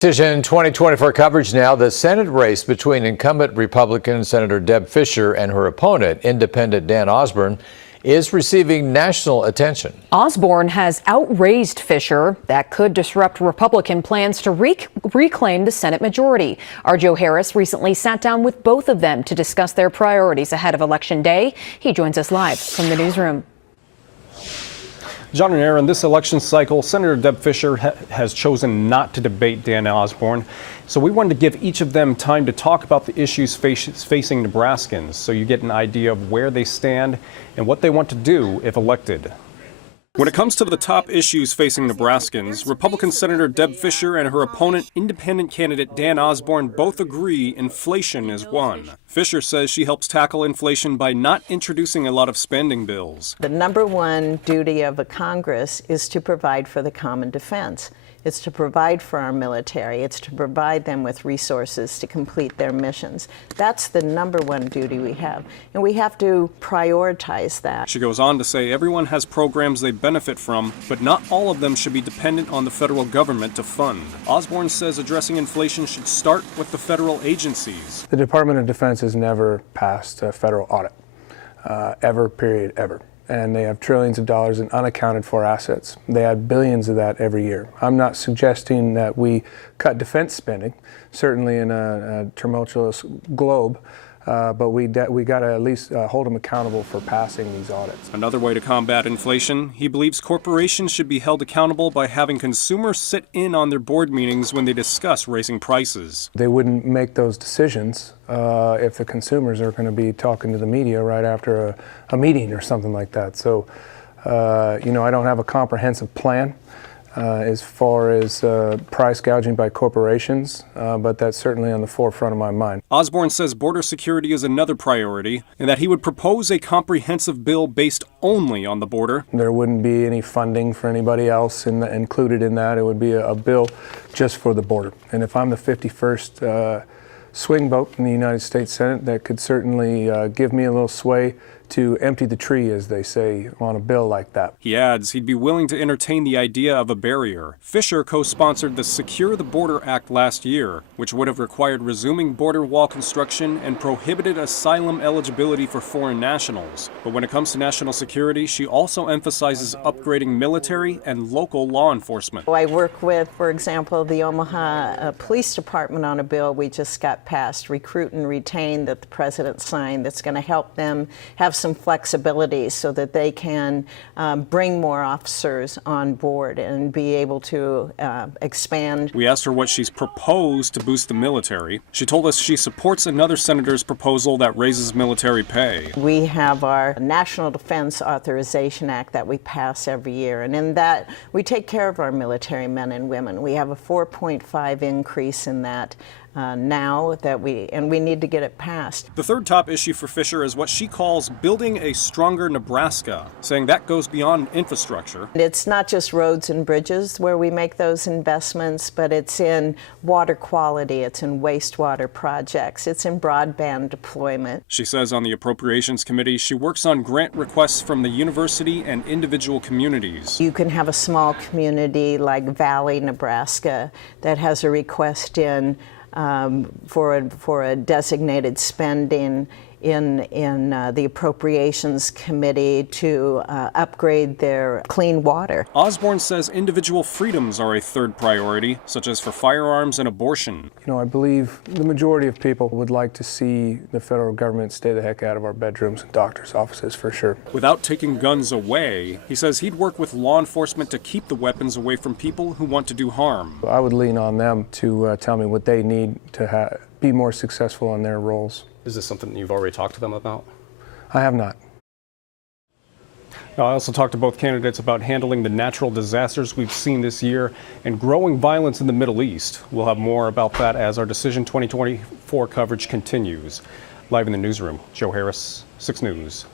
Decision 2024 coverage now. The Senate race between incumbent Republican Senator Deb Fischer and her opponent, Independent Dan Osborn, is receiving national attention. Osborn has outraised Fischer. That could disrupt Republican plans to reclaim the Senate majority. Our Joe Harris recently sat down with both of them to discuss their priorities ahead of Election Day. He joins us live from the newsroom. John and Aaron, this election cycle, Senator Deb Fischer has chosen not to debate Dan Osborn. So we wanted to give each of them time to talk about the issues facing Nebraskans, so you get an idea of where they stand and what they want to do if elected. When it comes to the top issues facing Nebraskans, Republican Senator Deb Fischer and her opponent, independent candidate Dan Osborn, both agree inflation is one. Fischer says she helps tackle inflation by not introducing a lot of spending bills. The number one duty of a Congress is to provide for the common defense. It's to provide for our military. It's to provide them with resources to complete their missions. That's the number one duty we have, and we have to prioritize that. She goes on to say everyone has programs they benefit from, but not all of them should be dependent on the federal government to fund. Osborn says addressing inflation should start with the federal agencies. The Department of Defense has never passed a federal audit, ever, period, ever. And they have trillions of dollars in unaccounted for assets. They add billions of that every year. I'm not suggesting that we cut defense spending, certainly in a tumultuous globe, but we got to at least hold them accountable for passing these audits. Another way to combat inflation, he believes corporations should be held accountable by having consumers sit in on their board meetings when they discuss raising prices. They wouldn't make those decisions if the consumers are going to be talking to the media right after a meeting or something like that. So, I don't have a comprehensive plan as far as price gouging by corporations, but that's certainly on the forefront of my mind. Osborn says border security is another priority and that he would propose a comprehensive bill based only on the border. There wouldn't be any funding for anybody else included in that. It would be a bill just for the border. And if I'm the 51st swing vote in the United States Senate, that could certainly give me a little sway to empty the tree, as they say, on a bill like that. He adds he'd be willing to entertain the idea of a barrier. Fischer co-sponsored the Secure the Border Act last year, which would have required resuming border wall construction and prohibited asylum eligibility for foreign nationals. But when it comes to national security, she also emphasizes upgrading military and local law enforcement. I work with, for example, the Omaha Police Department on a bill we just got passed, Recruit and Retain, that the president signed, that's going to help them have some flexibility so that they can bring more officers on board and be able to expand. We asked her what she's proposed to boost the military. She told us she supports another senator's proposal that raises military pay. We have our National Defense Authorization Act that we pass every year, and in that we take care of our military men and women. We have a 4.5 increase in that now that we need to get it passed. The third top issue for Fischer is what she calls building a stronger Nebraska, saying that goes beyond infrastructure. It's not just roads and bridges where we make those investments, but it's in water quality, it's in wastewater projects, it's in broadband deployment. She says on the Appropriations Committee she works on grant requests from the university and individual communities. You can have a small community like Valley, Nebraska, that has a request in for a designated spending in the Appropriations Committee to upgrade their clean water. Osborn says individual freedoms are a third priority, such as for firearms and abortion. I believe the majority of people would like to see the federal government stay the heck out of our bedrooms and doctors' offices, for sure. Without taking guns away, he says he'd work with law enforcement to keep the weapons away from people who want to do harm. I would lean on them to tell me what they need to be more successful in their roles. Is this something you've already talked to them about? I have not. Now, I also talked to both candidates about handling the natural disasters we've seen this year and growing violence in the Middle East. We'll have more about that as our Decision 2024 coverage continues. Live in the newsroom, Joe Harris, 6 News.